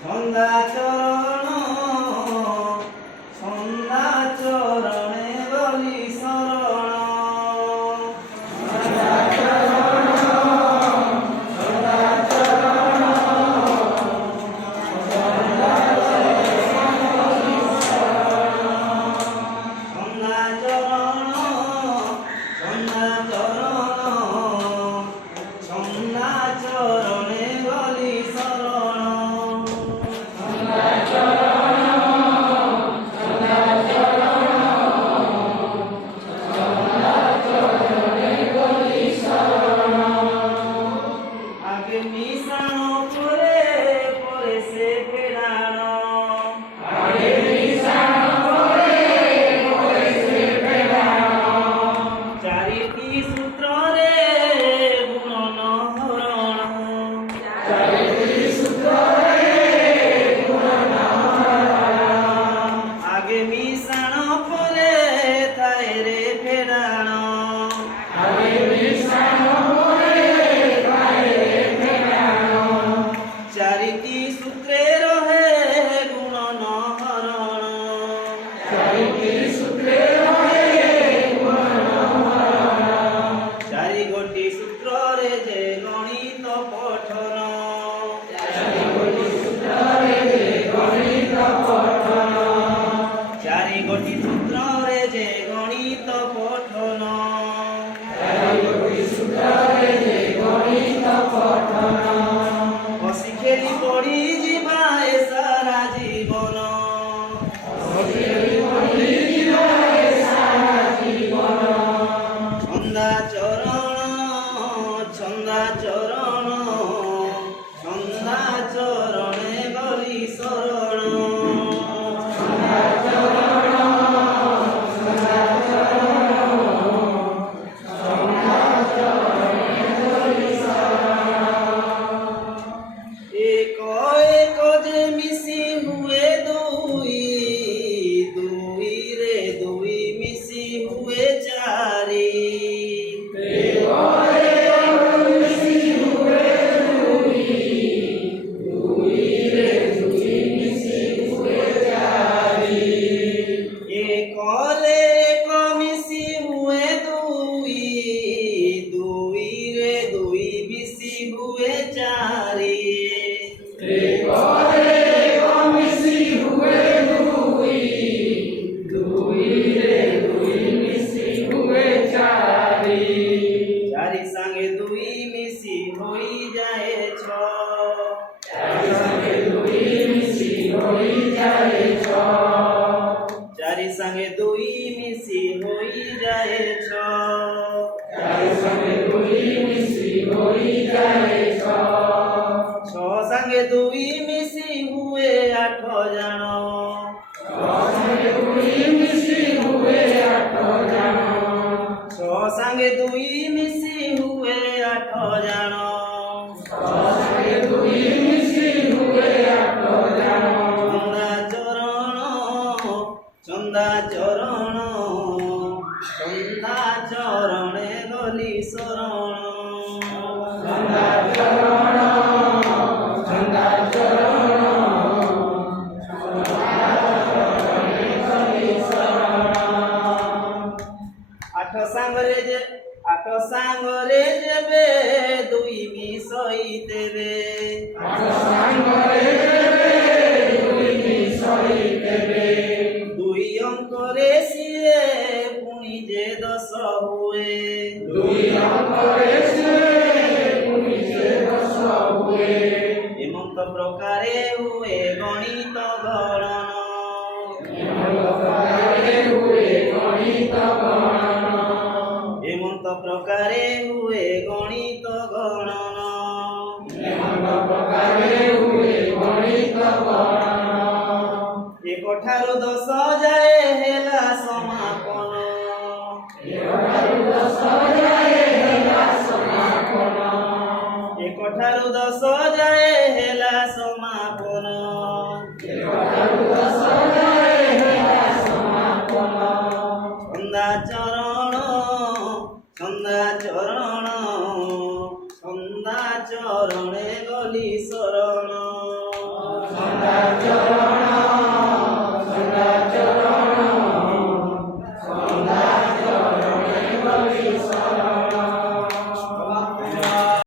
ছন্দা চরণ ছন্দা চরণে বলি শরণ চরণে বলি শরণ আগে মিশানো করে পরে সে ফেরানো চারিটি সূত্রে গুণন হরণ আগে মিশানো করে তাই রে ফেরানো চারিটি সূত্রে রহে গুণন হরণ চারি গোটি সূত্রে যে গণিত পঠন চারি গোটি সূত্রে যে গণিত পঠন বসি খেলি পড়ি ଯିବା ଏ ସାରା জীবন ছন্দা চরণ ছন্দা চরণ ছন্দা চরণে বলি শরণ এক এক যে মিশি হুয়ে দুই দুই রে দুই মিশি হুয়ে চারি একলে এক মিশি হুয়ে দুই দুই রে দুই মিশি হুয়ে চারি চারি সঙ্গে দুই মিশি হই যায় ছ চারি সঙ্গে দুই মিশি হই যায় ছ ছ সঙ্গে দুই মিশি হুয়ে আঠ জান ছ সঙ্গে দুই মিশি হুয়ে আঠ জান ছন্দা চরণ ছন্দা চরণে বলি শরণ আঠ সাଙ୍ଗরে যেবে দুই মিশই দেবে দুই অঙ্করে সিয়ে পুনি যে দশ হুয়ে এমন্ত প্রকারে হুয়ে গণিত গণন এমন্ত প্রকারে হুয়ে গণিত গণন একঠারু দশ যায় হেলা সমাপন একঠারু দশ যায় হেলা সমাপন